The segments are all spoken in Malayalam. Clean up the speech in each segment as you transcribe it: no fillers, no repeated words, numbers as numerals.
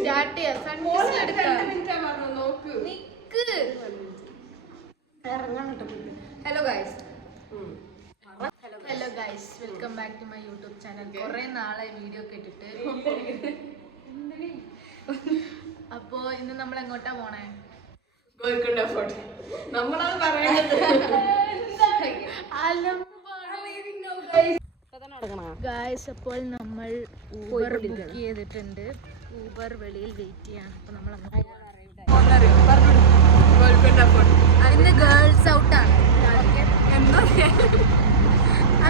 സ്റ്റാർട്ട് ചെയ്യാം. Hello guys, welcome back to my YouTube channel. കുറെ നാളെ വീഡിയോ ഒക്കെ ഇട്ടിട്ട്. അപ്പോ ഇന്ന് നമ്മൾ എങ്ങോട്ടാ പോണേ? നമ്മളത് പറയുന്നത് ഗൈസ്, അപ്പോൾ നമ്മൾ ഊബർ ബുക്ക് ചെയ്തിട്ടുണ്ട്. ഊബർ വെളിയിൽ വെയിറ്റ് ചെയ്യാണ്. അപ്പൊ നമ്മൾ ഇന്ന് ഗേൾസ് ഔട്ടാണ്.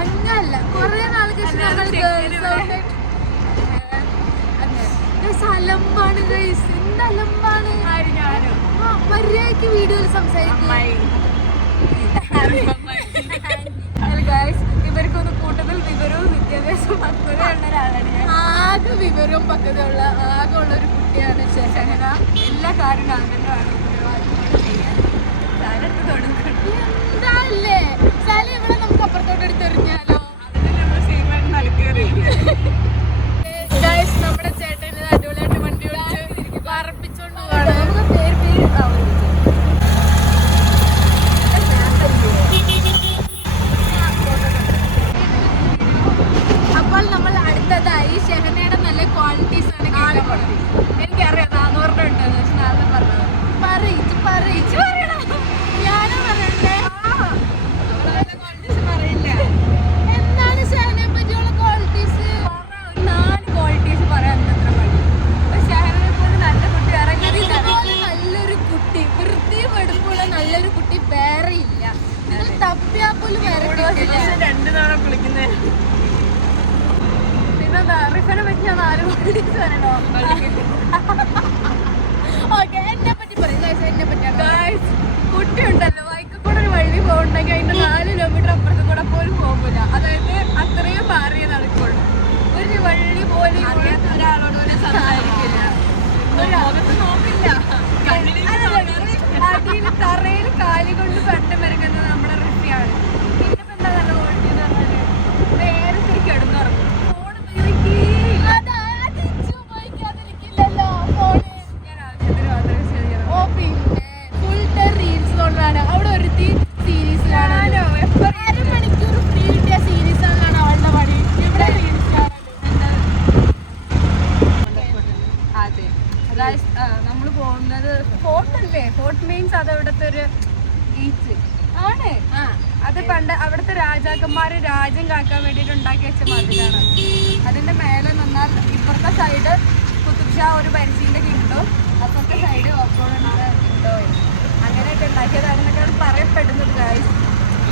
അങ്ങല്ല, കുറെ നാൾക്ക് ശേഷം ഗേൾസ് ഔട്ട്. അലമ്പാണ് ഗൈസ്, എന്ത് അലമ്പാണ്. മര്യാദക്ക് വീഡിയോയിൽ സംസാരിക്കും. ഇവർക്കൊന്ന് കൂടുതൽ വിവരവും വിദ്യാഭ്യാസവും പക്വതയുള്ള ഒരാളാണ് ഞാൻ. ആകെ വിവരവും പക്വതയുള്ള ആകെ ഉള്ള ഒരു കുട്ടിയാണ് ഷഹന. എല്ലാ കാര്യവും അങ്ങനെയാണ് എന്താല്ലേ സാലി. ഇവിടെ നമുക്ക് അപ്പുറത്തോട്ട് എടുത്ത് എറിഞ്ഞാലോ? നമ്മുടെ ചേട്ടൻ അടിപൊളിയായിട്ട് വണ്ടി ഓടിച്ച് പറപ്പിച്ചോണ്ട് പോവാണ്. അപ്പോൾ നമ്മൾ അടുത്തതായി ഷെഹനയുടെ നല്ല ക്വാളിറ്റീസ് ആണ്. എനിക്കറിയാം 400 രൂപ ഉണ്ടെന്ന്. പക്ഷെ നാളെ പറഞ്ഞത് പറയിച്ചു പറയണം. ഞാനും പറയണ്ടേ? ക്വാളിറ്റീസ് പറയില്ല. എന്താണ് ഷെഹനയെ പറ്റിയുള്ള ക്വാളിറ്റീസ്? 4 ക്വാളിറ്റീസ് പറയാൻ അത്ര മതി. ഷെഹനയെ പോലെ നല്ല കുട്ടി ഇറങ്ങി നല്ലൊരു കുട്ടി, വൃത്തിയും എടുപ്പുള്ള നല്ലൊരു കുട്ടി വേറെ ഇല്ല. നിങ്ങൾ തപ്പിയാ പോലും വേറെ 2 തവണ വിളിക്കുന്നേ. റിഫനെ പറ്റി ഞാൻ 4 ക്വാളിറ്റീസ് പറയണോ? ഓക്കെ, എന്നെ പറ്റി പറയും. എന്നെ പറ്റിയാണ് കുട്ടി ഉണ്ടല്ലോ, വൈക്കൂടെ ഒരു വഴി പോകുന്നുണ്ടെങ്കിൽ അതിന്റെ 4 കിലോമീറ്റർ അപ്പുറത്ത് കൂടെ പോലും പോകില്ല. അതായത് അത്രയും മാറിയ നടക്കുള്ളൂ. ഒരു വഴി പോലും ഒരാളോട് പോലും സംസാരിക്കില്ല, മുഖത്ത് നോക്കില്ല. അടിയിൽ തറയിൽ കാലി കൊണ്ട് പണ്ട് മെരുകുന്നത് നമ്മുടെ റിഫയാണ്. പിന്നെ എന്താ നല്ല ക്വാളിറ്റി എന്ന് പറഞ്ഞാല് നേരെ തിരിക്ക് എടുന്നിറങ്ങും. അവിടെ ഒരുത്തി സീരീസ് കാണാനോ 1 മണിക്കൂർ ഫ്രീ കിട്ടിയ സീരീസ് ആണ് അവളുടെ പണി. ഇവിടെ അതെ, നമ്മൾ പോകുന്നത് ഫോർട്ടല്ലേ? ഫോർട്ട് മീൻസ് അത് അവിടുത്തെ ഒരു ബീച്ച് ആണ്. അത് പണ്ട് അവിടുത്തെ രാജാക്കന്മാര് രാജ്യം കാക്കാൻ വേണ്ടിയിട്ട് ഉണ്ടാക്കി വെച്ച മതിലാണ്. അതിന്റെ മേലെ നിന്നാൽ ഇപ്പുറത്തെ സൈഡ് കുത്തുബ് ഷാ ഒരു പരിശീലന കിട്ടും, അപ്പുറത്തെ സൈഡ് ഓപ്പോണന്റ് കിട്ടോ. അങ്ങനെയൊക്കെ ഉണ്ടാക്കിയതാണെന്നൊക്കെയാണ് പറയപ്പെടുന്നത് ഗൈസ്.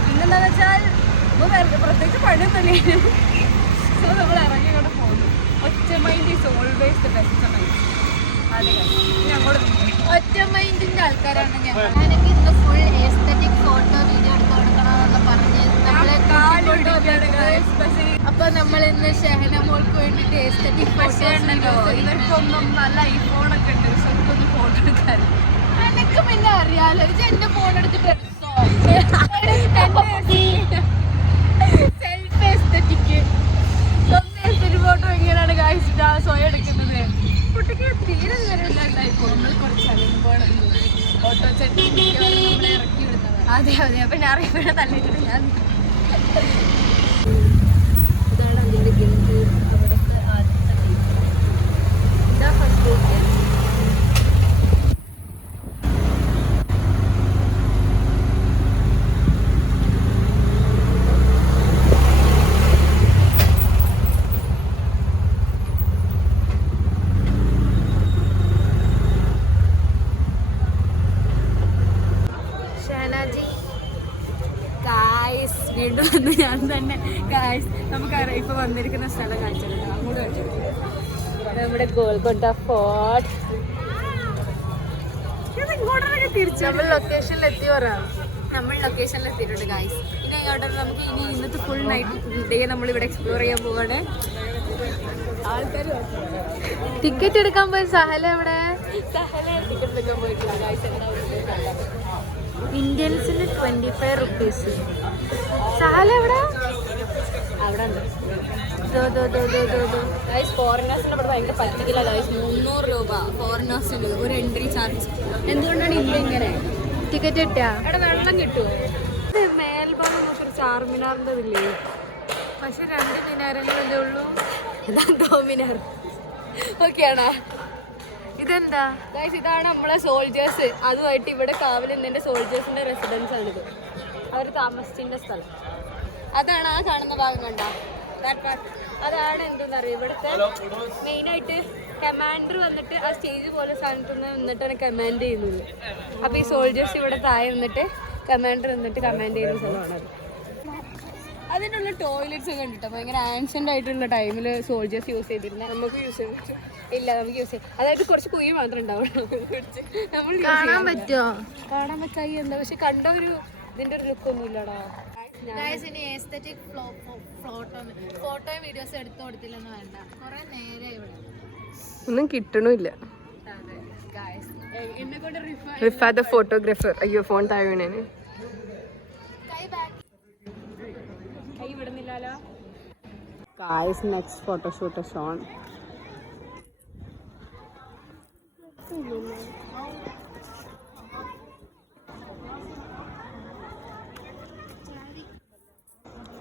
പിന്നെന്താന്ന് വെച്ചാൽ പ്രത്യേകിച്ച് പണിയൊന്നുമില്ല. സോ നമ്മൾ ഇറങ്ങി കൊണ്ട് പോകുന്നു. ഒറ്റ mind is always the best mind. അതെ, ഞങ്ങളോട് ഒറ്റ മൈൻഡിന്റെ ആൾക്കാരാണ് ഞങ്ങൾ. എനിക്ക് ഇന്ന് ഫുൾ എസ്തെറ്റിക് ഫോട്ടോ വീഡിയോ എടുത്ത് കൊടുക്കണമെന്ന് പറഞ്ഞ് അപ്പൊ നമ്മൾ ഇന്ന് ഷെഹന മോൾക്ക് വേണ്ടിട്ട് എസ്തെറ്റിക് ഫോട്ടോ. ഇവർക്കൊന്നും നല്ല ഐഫോണൊക്കെ ഉണ്ട്, പക്ഷെ എനിക്കൊന്നും ഫോട്ടോ എടുക്കാൻ എനിക്ക് പിന്നെ അറിയാലോ. ഇത് എന്റെ ഫോൺ എടുത്തിട്ട് സെൽഫ് എസ്തെറ്റിക് ഫോട്ടോ എങ്ങനെയാണ് കാഴ്ച സ്വയം എടുക്കുന്നത്? കുട്ടിക്ക് തീരെ വിവരമില്ലാണ്ടായിപ്പോ. നമ്മൾ കുറച്ച് അറിയുമ്പോൾ ഓട്ടോ ചെട്ടി നമ്മളെ ഇറക്കി വിടുന്നത്. അതെ അതെ, അപ്പൊ ഞാൻ അറിയുമ്പോഴേ തള്ളിയിട്ടുണ്ട്. ഞാൻ ഇതാണ് അതിന്റെ ഗിൽഡ്. അവിടുത്തെ ആദ്യത്തെ ഇതാ ഫസ്റ്റ് വീണ്ടും വന്ന് ഞാൻ തന്നെ ഗായ്സ്. നമുക്കറിയാം ഇപ്പൊ വന്നിരിക്കുന്ന സ്ഥലം കാണിച്ചിട്ടുണ്ട്. അങ്ങോട്ട് കാണിച്ചിട്ടുണ്ട് നമ്മുടെ ഗോൽക്കൊണ്ട ഫോർട്ട്. ഇങ്ങോട്ടൊക്കെ തിരിച്ചു നമ്മൾ ലൊക്കേഷനിൽ എത്തി പറയാം. നമ്മൾ ലൊക്കേഷനിൽ എത്തിയിട്ടുണ്ട് ഗായ്സ്. ഇനി അങ്ങോട്ട് നമുക്ക് ഇനി ഇന്നത്തെ ഫുൾ നൈറ്റ് ഡേ നമ്മൾ ഇവിടെ എക്സ്പ്ലോർ ചെയ്യാൻ പോവാണ്. ആൾക്കാർ ടിക്കറ്റ് എടുക്കാൻ പോയി. സഹല എവിടെ? സഹല ടിക്കറ്റ് എടുക്കാൻ പോയിട്ടില്ല ഗായ്സ്. ഇന്ത്യൻസിന് 25 rupees. സഹല എവിടെ? അവിടെ ഉണ്ട്. ഫോറിനേഴ്സിന്റെ ഇവിടെ ഭയങ്കര പറ്റിക്കില്ല ഗൈസ്. 300 രൂപ ഫോറിനേഴ്സിന് ഒരു എൻട്രി ചാർജ്. എന്തുകൊണ്ടാണ് ഇല്ല ഇങ്ങനെ? ടിക്കറ്റ് കിട്ടിയാ അവിടെ വെള്ളം കിട്ടുമോ? ഇത് മേൽഭാഗം നോക്കൊരു ചാർമിനാറിൻ്റെ ഇതില്ലേ, പക്ഷെ 2 മിനാരങ്ങളല്ലേ ഉള്ളൂ. ഇതാ മിനാർ. ഓക്കെയാണോ? ഇതെന്താ ഗൈസ്? ഇതാണ് നമ്മളെ സോൾജേഴ്സ്. അതുമായിട്ട് ഇവിടെ കാവലിന്റെ സോൾജേഴ്സിന്റെ റെസിഡൻസ് ആണിത്. അവർ താമസിച്ചിന്റെ സ്ഥലം അതാണ്. ആ കാണുന്ന ഭാഗം കണ്ട അതാണ് എന്തെന്നറിയാം ഇവിടുത്തെ മെയിനായിട്ട് കമാൻഡർ വന്നിട്ട് ആ സ്റ്റേജ് പോലെ സ്ഥാനത്ത് നിന്നിട്ടാണ് കമാൻഡ് ചെയ്യുന്നത്. അപ്പോൾ ഈ സോൾജേഴ്സ് ഇവിടെ താഴെ നിന്നിട്ട് കമാൻഡർ നിന്നിട്ട് കമാൻഡ് ചെയ്യുന്ന സ്ഥലമാണത്. അതിനുള്ള ടോയ്ലറ്റ്സ് ഒക്കെ കണ്ടിട്ടോ ഭയങ്കര ആൻഷ്യൻ്റ് ആയിട്ടുള്ള ടൈമിൽ സോൾജേഴ്സ് യൂസ് ചെയ്തിരുന്നത്. നമുക്ക് യൂസ് ചെയ്യാൻ പറ്റും? ഇല്ല, നമുക്ക് യൂസ് ചെയ്യാം. അതായത് കുറച്ച് കുഴി മാത്രമേ ഉണ്ടാവുള്ളൂ. നമ്മൾ കാണാൻ പറ്റുമോ? കാണാൻ പറ്റായി എന്താ, പക്ഷെ കണ്ട ഒരു ഇതിൻ്റെ ഒരു ലുക്കൊന്നും ഇല്ലടാ. ഫോട്ടോയും വീഡിയോസും എടുത്തു കൊടുത്തില്ലെന്ന് വേണ്ട, കുറെ നേരെ ഇവിടെ ഒന്നും കിട്ടണില്ല. റിഫാദ ഫോട്ടോഗ്രാഫർ. അയ്യോ ഫോൺ താഴെ വീണേന്. കൈ വിടുന്നില്ലല്ലോ. ഗായ്സ് നെക്സ്റ്റ് ഫോട്ടോഷൂട്ട് ഷോൺ.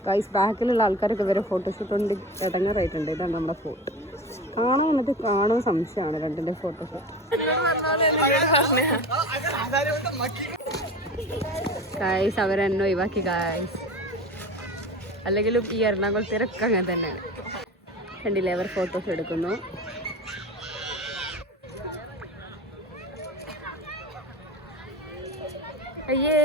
ഗൈസ് ബാക്കിലുള്ള ആൾക്കാരൊക്കെ വരെ ഫോട്ടോഷൂട്ട് കൊണ്ട് ഇടങ്ങാറായിട്ടുണ്ട്. ഇതാണ് നമ്മുടെ ഫോട്ടോ. കാണാൻ എന്നിട്ട് കാണാൻ സംശയമാണ് രണ്ടിൻ്റെ ഫോട്ടോഷൂട്ട്. ഗൈസ് അവരെന്നെ ഒഴിവാക്കി ഗൈസ്. അല്ലെങ്കിലും ഈ എറണാകുളത്തേരൊക്കെ അങ്ങനെ തന്നെയാണ്. കണ്ടില്ലേ അവർ ഫോട്ടോസ് എടുക്കുന്നു. അയ്യേ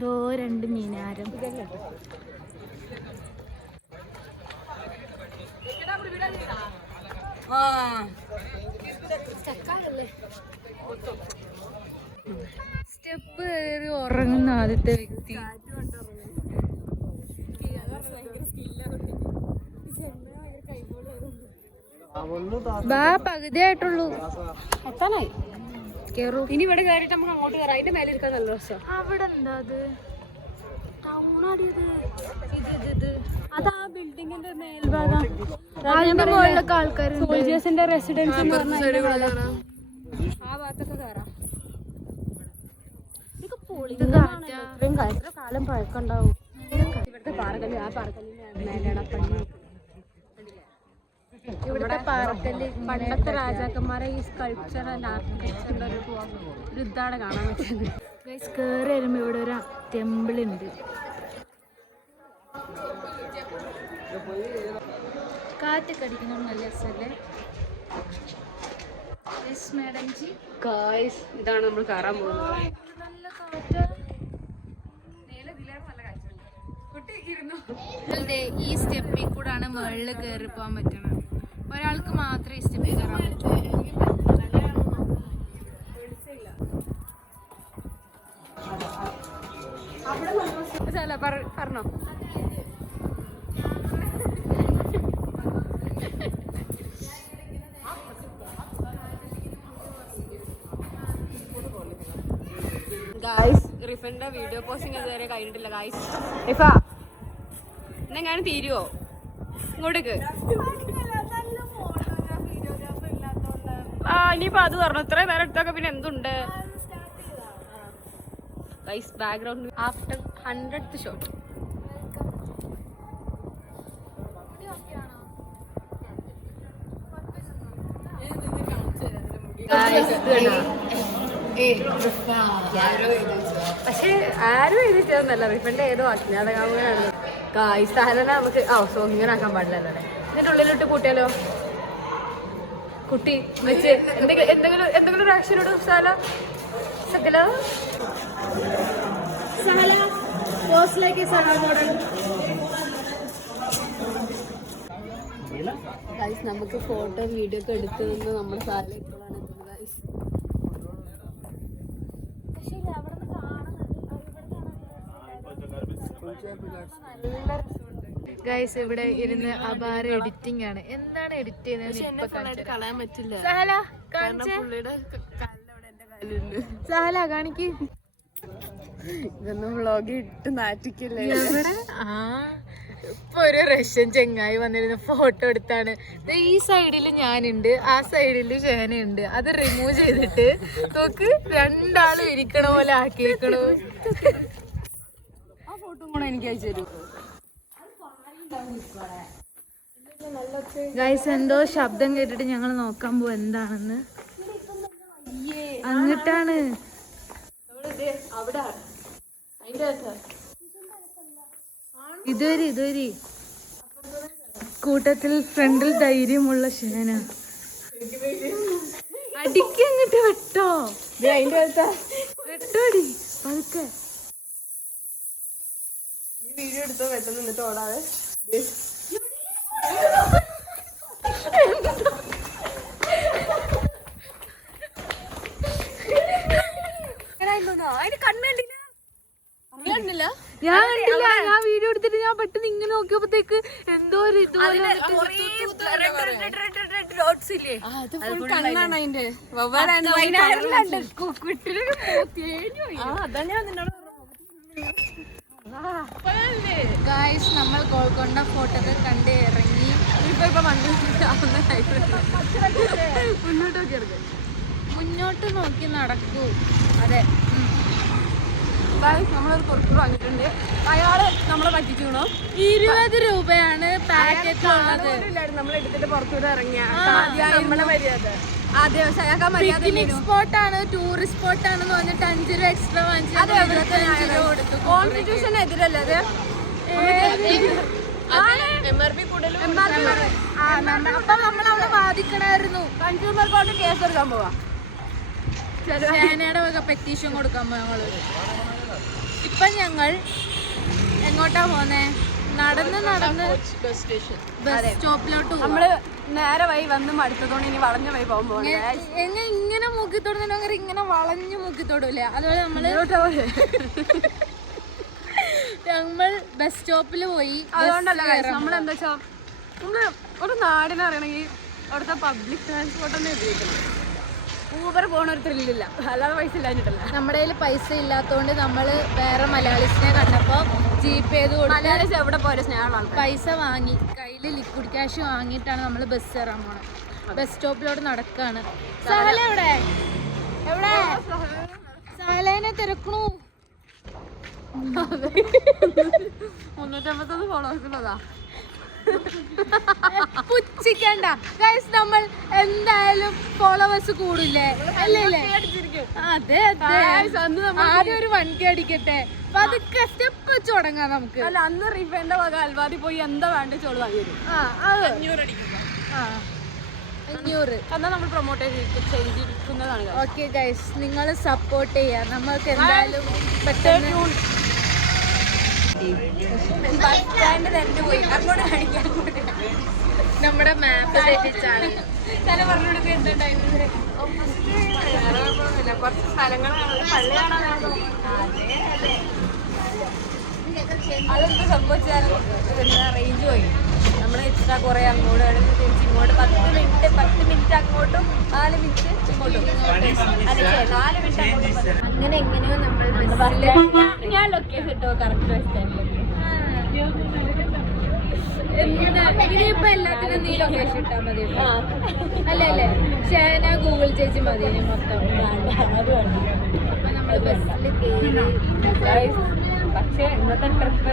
ദോ 2 മീനാരം. സ്റ്റെപ്പ് കയറി ഉറങ്ങുന്ന ആദ്യത്തെ വ്യക്തി. പകുതിയായിട്ടുള്ളൂ, എത്താനായി. കേറൂ. ഇനി ഇവിടെ കയറിയിട്ട് നമുക്ക് അങ്ങോട്ട് കയറാം. അതിന്റെ മേലെ ഇരിക്കാൻ നല്ല രസം. അവിടെ എന്താ അത്? ടൗണാടിയത്. ഇത് അതാ ബിൽഡിങ്ങിന്റെ മേൽഭാഗം. ആൾക്കാർ സോൾജേഴ്സിന്റെ റെസിഡൻസ് ആ ഭാഗത്തൊക്കെ കയറാം. ഇത്രയും കാലം പഴക്കമുണ്ടാവും. ഇവിടുത്തെ പാറക്കല്ല്, ആ പാറക്കല്ലിന്റെ മേലെയാണ് പണി. ഇവിടുത്തെ പാറക്കല്ല് പണ്ടത്തെ രാജാക്കന്മാരെ ഈ സ്കൾപ്ചർ ആൻഡ് ആർക്കിടെക്ചറിന്റെ ഒരു ഇതാണ് കാണാൻ പറ്റുന്നത്. കയറി വരുമ്പോൾ ഇവിടെ ഒരു ടെമ്പിൾ ഉണ്ട്. കാറ്റൊക്കെ അടിക്കുന്ന നല്ല രസമല്ലേ? ഇതാണ് നമ്മൾ കയറാൻ പോകുന്നത്. നല്ല കാറ്റ്. ഈ സ്റ്റെപ്പിൽ കൂടാണ് മുകളിൽ കയറി പോകാൻ പറ്റണത്. ഒരാൾക്ക് മാത്രമേ ഈ സ്റ്റെപ്പിൽ കയറാൻ പറ്റൂ. പറഞ്ഞോ. ഗായ്സ് റിഫന്റെ വീഡിയോ പോസ്റ്റിംഗ് ഇതുവരെ കഴിഞ്ഞിട്ടില്ല ഗായ്സ്. റിഫ എന്നെങ്ങാനും തീരുവോ? ഇങ്ങോട്ടേക്ക് ഇനിയിപ്പോ അത് പറഞ്ഞു. ഇത്രയും നേരം എടുത്തൊക്കെ പിന്നെ എന്തുണ്ട് guys? Background after 100th shot. പക്ഷെ ആരും എഴുതിച്ചതെന്നല്ല, റിഫണ്ട് ഏതോ അജ്ഞാതകാമനാണ് ഗായ്സ്. സാധനം നമുക്ക് ഇങ്ങനെ ആക്കാൻ പാടില്ല. ഇതിന്റെ ഉള്ളിലിട്ട് കൂട്ടിയാലോ? കുട്ടി വെച്ച് എന്തെങ്കിലും ഒരു ആക്ഷനോട് സകല ഗൈസ് നമുക്ക് ഫോട്ടോ വീഡിയോ ഒക്കെ എടുത്തു നിന്ന് നമ്മുടെ സാല ഇപ്പോഴാണ് എത്തുന്നത് ഗൈസ്. നല്ല രസമുണ്ട്. ഗൈസ് ഇവിടെ ഇരുന്ന് അപാര എഡിറ്റിംഗ് ആണ്. എന്താണ് എഡിറ്റ് ചെയ്യുന്നത് കളയാൻ പറ്റില്ല. സഹല കാണിക്ക്. ഇതൊന്നും വ്ളോഗ് ഇട്ട് നാറ്റിക്കല്ലേ. ഇപ്പൊ ഒരു റഷ്യൻ ചെങ്ങായി വന്നിരുന്ന ഫോട്ടോ എടുത്താണ്. ഈ സൈഡില് ഞാനുണ്ട്, ആ സൈഡില് ഷേനയുണ്ട്. അത് റിമൂവ് ചെയ്തിട്ട് നോക്ക് രണ്ടാളും ഇരിക്കണ പോലെ ആക്കിയേക്കണു. ആ ഫോട്ടോ കൂടെ എനിക്ക് അയച്ചു തരൂ. ഗൈസ് എന്തോ ശബ്ദം കേട്ടിട്ട് ഞങ്ങൾ നോക്കാൻ പോവും എന്താണെന്ന്. അങ്ങട്ടാണ് ഇതുവരെ കൂട്ടത്തിൽ ഫ്രണ്ടിൽ ധൈര്യമുള്ള ഷേന. അടിക്ക് അങ്ങോട്ട് വെട്ടോ, വെട്ടോടി പതുക്കെ. വീഡിയോ എടുത്തോ വെട്ടം നിന്നിട്ട് ഓടാതെ. ഞാൻ വീഡിയോ എടുത്തിട്ട് ഞാൻ പെട്ടെന്ന് ഇങ്ങനെ നോക്കിയപ്പോഴത്തേക്ക് എന്തോ ഒരു ഇതുപോലെ ഗായ്സ് നമ്മൾ ഗോൾക്കൊണ്ട ഫോട്ടോകൾ കണ്ട് ഇറങ്ങി. മുന്നോട്ട് നോക്കി നടക്കൂ. അതെ, നമ്മളൊരു പുറത്ത് വാങ്ങിയിട്ടുണ്ട്. അയാള് നമ്മളെ പറ്റിക്കണോ? 20 രൂപയാണ് പാക്കറ്റ് ഉള്ളത്. നമ്മൾ എടുത്തിട്ട് പുറത്തൂടെ ഇറങ്ങിയ നമ്മളെ മര്യാദ. പിക്നിക് സ്പോട്ടാണ്, ടൂറിസ്റ്റ് സ്പോട്ടാണെന്ന് പറഞ്ഞിട്ട് 5 രൂപ എക്സ്ട്രാ വാങ്ങിച്ചു കൊടുത്തു. കോൺസ്റ്റിറ്റ്യൂഷനെതിരല്ലേ അത്? അപ്പൊ നമ്മളവിടെ വാദിക്കണായിരുന്നു. കൺസ്യൂമർ കോർട്ട് കേസ് എടുക്കാൻ പോവാ. ഷേനയുടെ വക പെറ്റീഷൻ കൊടുക്കാൻ ഞങ്ങള്. ഇപ്പൊ ഞങ്ങൾ എങ്ങോട്ടാ പോന്നെ? നടന്ന് ബസ് സ്റ്റോപ്പിലോട്ട് നമ്മള് നേരെ വഴി വന്ന് മടുത്തതുകൊണ്ട് ഇനി വളഞ്ഞ വഴി പോകുമ്പോ ഇങ്ങനെ മുക്കിത്തോടുന്ന ഇങ്ങനെ വളഞ്ഞു മുക്കിത്തോടൂലേ. അതുപോലെ നമ്മള് നമ്മൾ ബസ് സ്റ്റോപ്പിൽ പോയി. അതുകൊണ്ടല്ല നമ്മളെന്താ വെച്ചാ നമ്മള് ഒരു നാടിനെ അറിയണമെങ്കിൽ അവിടുത്തെ പബ്ലിക് ട്രാൻസ്പോർട്ട് തന്നെ ഉപയോഗിക്കണം. ഊബർ പോണ ഒരു ത്രില്ലില്ല, അല്ലാതെ പൈസ ഇല്ലാഞ്ഞിട്ടല്ല. നമ്മുടെ കയ്യിൽ പൈസ ഇല്ലാത്തതുകൊണ്ട് നമ്മള് വേറെ മലയാളീസിനെ കണ്ടപ്പോ ജീപ്പ് ചെയ്ത് മലയാളീസ് എവിടെ പോലെ സ്നേഹമാണ്. പൈസ വാങ്ങി കയ്യിൽ ലിക്വിഡ് ക്യാഷ് വാങ്ങിയിട്ടാണ് നമ്മൾ ബസ് കയറാൻ പോണത്. ബസ് സ്റ്റോപ്പിലോട്ട് നടക്കാണ്. സഹല എവിടെ? സഹലേനെ തിരക്കണു. 350 ഫോളോവേഴ്സ് ഉള്ളതാ. പുച്ഛിക്കണ്ട ഗൈസ്, നമ്മൾ എന്തായാലും ഫോളോവേഴ്സ് കൂടില്ലേ? അല്ലേ? അതെ ആദ്യം ഒരു 1K അടിക്കട്ടെ, പതുക്കെ സ്റ്റെപ്പ് വെച്ച് തുടങ്ങാം നമുക്ക്. അല്ല, അന്ന് റിഫന്റെ വക അൽവാദി പോയി എന്താ വേണ്ട ചോള് വാങ്ങി തരും. 500 എന്നാ നമ്മൾ പ്രൊമോട്ട് ചെയ്തിരിക്കുന്നതാണ്. ഓക്കെ ഗൈസ്, നിങ്ങൾ സപ്പോർട്ട് ചെയ്യാം. നമ്മൾക്ക് എന്തായാലും പെട്ടെന്ന് നമ്മുടെ മാപ്പ് തെറ്റിച്ചാണ്. കുറച്ച് സ്ഥലങ്ങളാണ്, പള്ളി കാണാൻ. അതെന്ത് സംഭവിച്ചാലും റേഞ്ച് പോയി. നമ്മൾ എക്സ്ട്രാ കുറെ അങ്ങോട്ട് തിരിച്ച് ഇങ്ങോട്ട് 10 മിനിറ്റ് അങ്ങോട്ടും 4 മിനിറ്റ് ഇങ്ങോട്ടും. അതെ, 4 മിനിറ്റ് അങ്ങോട്ടും. അങ്ങനെ എങ്ങനെയോ നമ്മൾ ഞാൻ ലൊക്കേഷൻ ഇട്ടോ കറക്റ്റ് ബസ് സ്റ്റാൻഡിലേക്ക്. ഇനിയിപ്പോ എല്ലാത്തിനും നീ ലൊക്കേഷൻ ഇട്ടാ മതി അല്ലേ? ഷേന ഗൂഗിൾ ചേച്ചി മതി മൊത്തം. അത് വേണ്ട. അപ്പൊ നമ്മള് ബസ്സിൽ കയറി. പക്ഷേ ഇന്നത്തെ ട്രിപ്പ്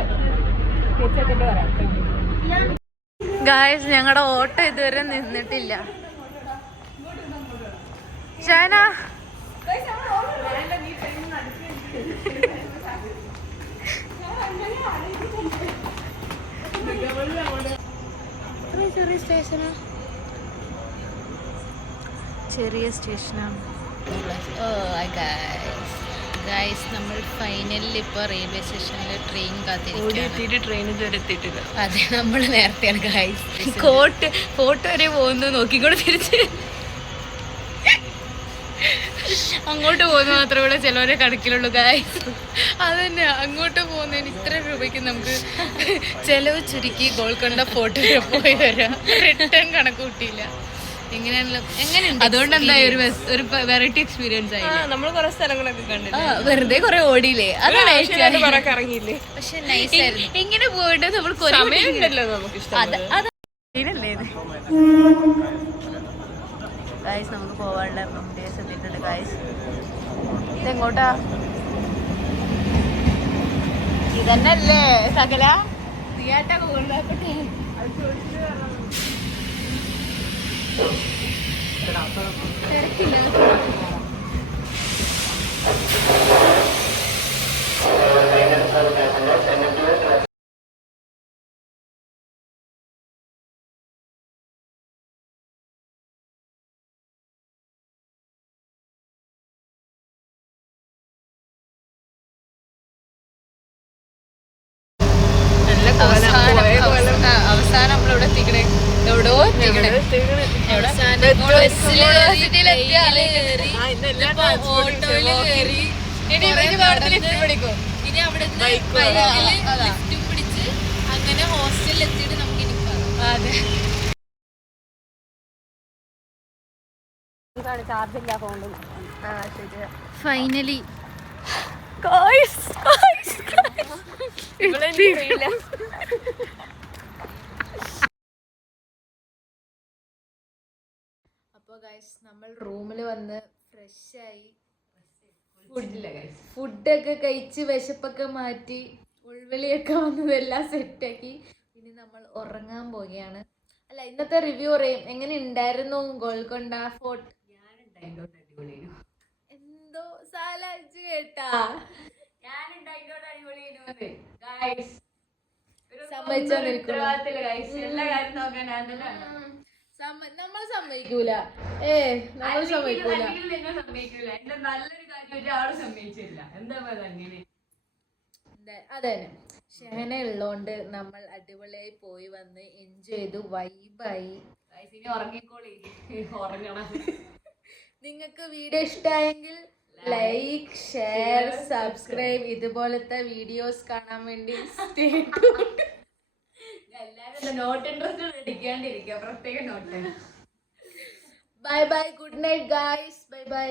തിരിച്ചെത്തിട്ട് വരാം. ഗായ്സ്, ഞങ്ങളുടെ ഓട്ടോ ഇതുവരെ നിന്നിട്ടില്ല. ഷേന ചെറിയ സ്റ്റേഷനാണ്. ഗൈസ്, നമ്മൾ ഫൈനലിൽ ഇപ്പോൾ റെയിൽവേ സ്റ്റേഷനിൽ ട്രെയിൻ കാത്തിരിക്കുകയാണ്. ട്രെയിൻ ഇതുവരെ എത്തിയിട്ടില്ല. അതെ, നമ്മൾ നേരത്തെയാണ് ഗൈസ്. ഫോട്ടോ വരെ പോകുന്നു നോക്കിക്കൂടെ തിരിച്ച് അങ്ങോട്ട് പോകുന്ന മാത്രമേ ഇവിടെ ചിലവരെ കണക്കിലുള്ളൂ ഗൈസ്. അതന്നെ അങ്ങോട്ട് പോകുന്നതിന് ഇത്ര രൂപയ്ക്ക് നമുക്ക് ചെലവ് ചുരുക്കി ഗോൾക്കൊണ്ട ഫോട്ടോ പോയി വരാം. റിട്ടേൺ കണക്ക് കൂട്ടിയില്ല. എങ്ങനെയുണ്ട്? അതുകൊണ്ട് എന്തായാലും ഒരു വെറൈറ്റി എക്സ്പീരിയൻസ് ആയി. നമ്മൾ കുറെ സ്ഥലങ്ങളൊക്കെ കണ്ടില്ല, വെറുതെ കുറെ ഓടിയില്ലേ, അത് കുറെ കറങ്ങിയില്ലേ. പക്ഷെ നൈസ് ആയിരുന്നു. എങ്ങനെ പോയിട്ട് നമ്മൾ സമയമുണ്ടല്ലോ നമുക്ക് ഇഷ്ടം. ഗായ്സ് നമുക്ക് പോവാനുള്ള ഡേസ് എത്തിയിട്ടുണ്ട് ഗായ്സ്. ഇതെങ്ങോട്ടാ? ഇതന്നല്ലേ സകല നീയാട്ടാ കൊണ്ടാക്കട്ടെ. തിരക്കില്ല. അവസാനം നമ്മളിവിടെ എത്തിക്കണേ. എവിടോ എത്തിക്കണേ. ഓട്ടോയില് കയറി ഇനി പഠിക്കും. ഇനി അവിടെ ലിഫ്റ്റും പിടിച്ച് അങ്ങനെ ഹോസ്റ്റലിൽ എത്തിയിട്ട് നമുക്ക് ഇനി അതെ. ഫൈനലി അപ്പൊ ഗൈസ് നമ്മൾ റൂമിൽ വന്ന് ഫ്രഷായി ഫുഡൊക്കെ കഴിച്ച് വിശപ്പൊക്കെ മാറ്റി ഉൾവിളിയൊക്കെ വന്നതെല്ലാം സെറ്റാക്കി ഇനി നമ്മൾ ഉറങ്ങാൻ പോവുകയാണ്. അല്ല, ഇന്നത്തെ റിവ്യൂ പറയും. എങ്ങനെ ഉണ്ടായിരുന്നു ഗോൾക്കൊണ്ട ഫോർട്ട്? എന്തോ സാലാച്ച് കേട്ടാ. നമ്മൾ സമ്മതിക്കൂല. നമ്മൾ സമ്മതിക്കൂല. അതെ, ഷെഹന ഉള്ളോണ്ട് നമ്മൾ അടിപൊളിയായി പോയി വന്ന് എൻജോയ് ചെയ്തു, വൈബായി. നിങ്ങൾക്ക് വീഡിയോ ഇഷ്ടമായെങ്കിൽ ലൈക്ക്, ഷെയർ, സബ്സ്ക്രൈബ്. ഇതുപോലത്തെ വീഡിയോസ് കാണാൻ വേണ്ടി സ്റ്റേ ട്യൂൺഡ്. നോട്ട് ഇൻട്രസ്റ്റ് അടിക്കാണ്ടിരിക്കുക, പ്രത്യേക note. Bye bye, good night guys. Bye by.